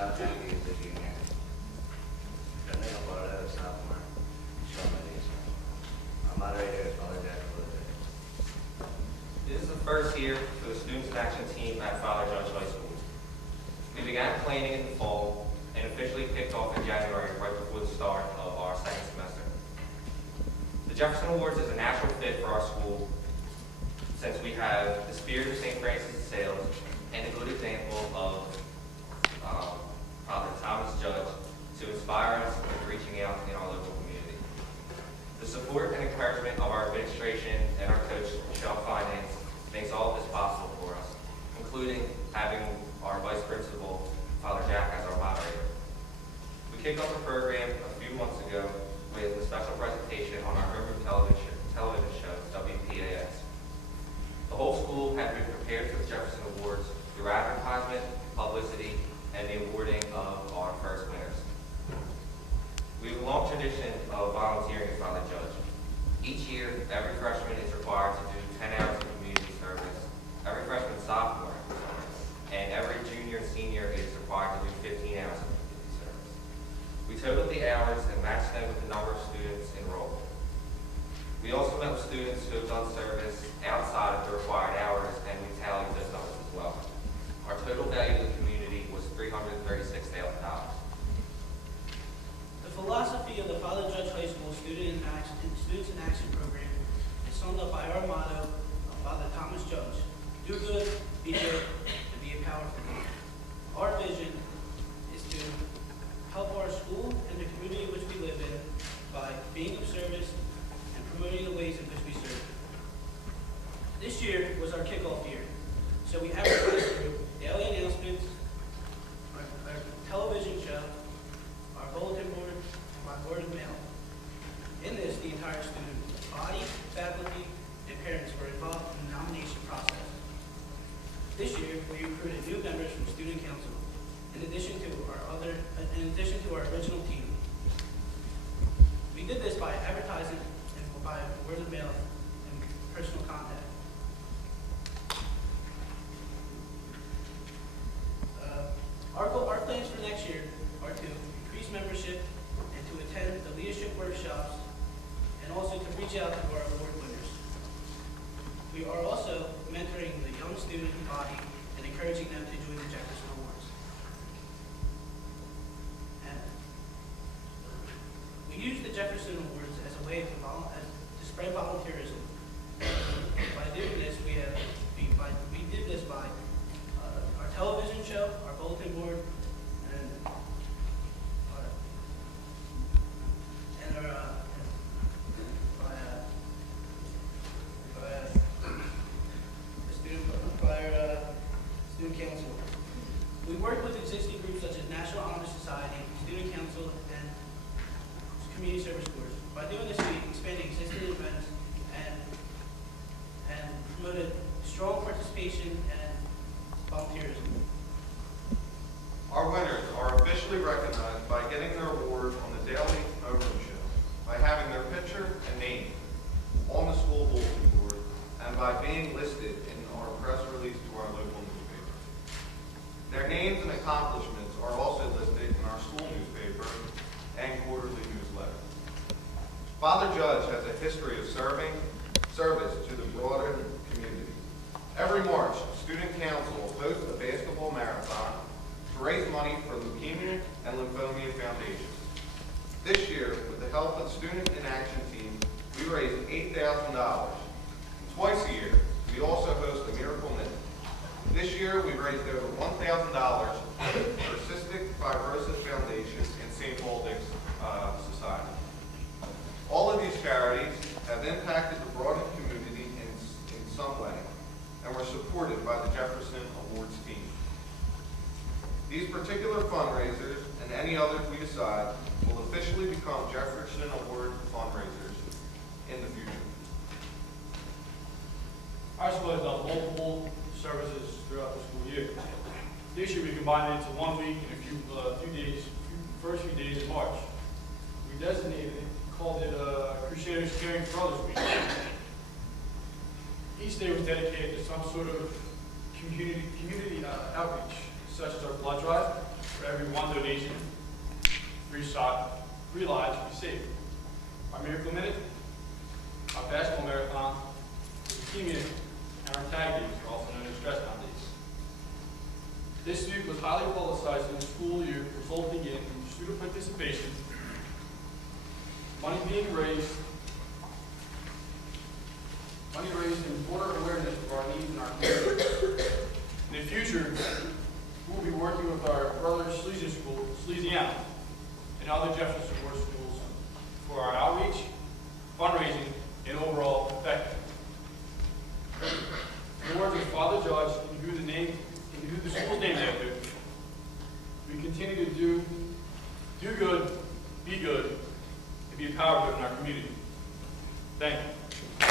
How thank you is the junior. I think I'm part of that sophomore. Show my days. My moderator is Fr Judge.m4v. This is the first year for the Students in Action team at Fr Judge High School. We began planning in the fall and officially kicked off in January right before the start of our second semester. The Jefferson Awards is a natural fit for our school since we have the spirit of St. Francis de Sales and a good example of Father Thomas Judge to inspire us in reaching out in our local community. The support and encouragement of our administration and our coach, Michelle Finance, makes all of this possible for us, including having our vice principal, Father Jack, as our moderator. We kicked off the program a few months ago with a special presentation on our homeroom television show, WPAS. The whole school had been prepared for the Jefferson Awards through advertisement, publicity, and the awarding of our first winners. We have a long tradition of volunteering at Father Judge. Each year, every freshman is required to do 10 hours of community service, every freshman and sophomore, and every junior and senior is required to do 15 hours of community service. We totaled the hours and matched them with the number of students enrolled. We also met with students who have done service outside of the required hours, and we tallied those numbers as well. Our total value to the community was $336,000. The philosophy of the Fr Judge High School Students in Action program is summed up by our motto of Father Thomas Judge: do good, be good, and be empowered for good. Our vision is to help our school and the community in which we live in by being of service and promoting the ways in which we serve. This year was our kickoff year, so we advertised through daily announcements, our television show, our bulletin board, and by word of mail. In this, the entire student body, faculty, and parents were involved in the nomination process. This year, we recruited new members from Student Council, in addition to our original team. We did this by advertising and by word of mail and personal contact. Our plans for next year are to increase membership and to attend the leadership workshops and also to reach out to our award winners. We are also mentoring the young student body and encouraging them to join the Jefferson Awards. And we use the Jefferson Awards as a way to spread volunteerism. By doing this, we did this by our television show, our bulletin board, and Student Council. We work with existing groups such as National Honor Society, Student Council, and Community Service Corps. By doing this, we expanded existing events and promoted strong participation and volunteerism. Our winners are officially recognized by getting their award on the Daily Homeroom Show, by having their picture and name on the school bulletin board, and by being listed in our press release to our local newspaper. Their names and accomplishments are also listed in our school newspaper and quarterly newsletter. Father Judge has a history of service to the broader community. Every March, Student Council hosts a basketball marathon to raise money for Leukemia and Lymphoma Foundation. This year, with the help of the Student in Action team, we raised $8,000. Twice a year, we also host a Miracle Minute. This year, we raised over $1,000 for Cystic Fibrosis Foundation and St. Baldrick's Society. All of these charities have impacted the broader community in some way and were supported by the Jefferson Awards team. These particular fundraisers and any others we decide will officially become Jefferson Award fundraisers in the future. Our school has done multiple services throughout the school year. This year we combined it into 1 week and first few days in March. We called it Crusaders Caring for Others Week. Each day was dedicated to some sort of community outreach, such as our blood drive for every one donation, 3 lives will be saved. Our Miracle Minute, our basketball marathon, the team minute, and our tag days are also known as stress down days. This week was highly publicized in the school year, resulting in student participation, money raised in broader awareness of our needs in our community. In the future, we will be working with our brother Salesian, and other Jefferson schools for our outreach, fundraising, and overall effectiveness. In the words of Father Judge, and who the school's named after, we continue to do good, be good, and be a power good in our community. Thank you.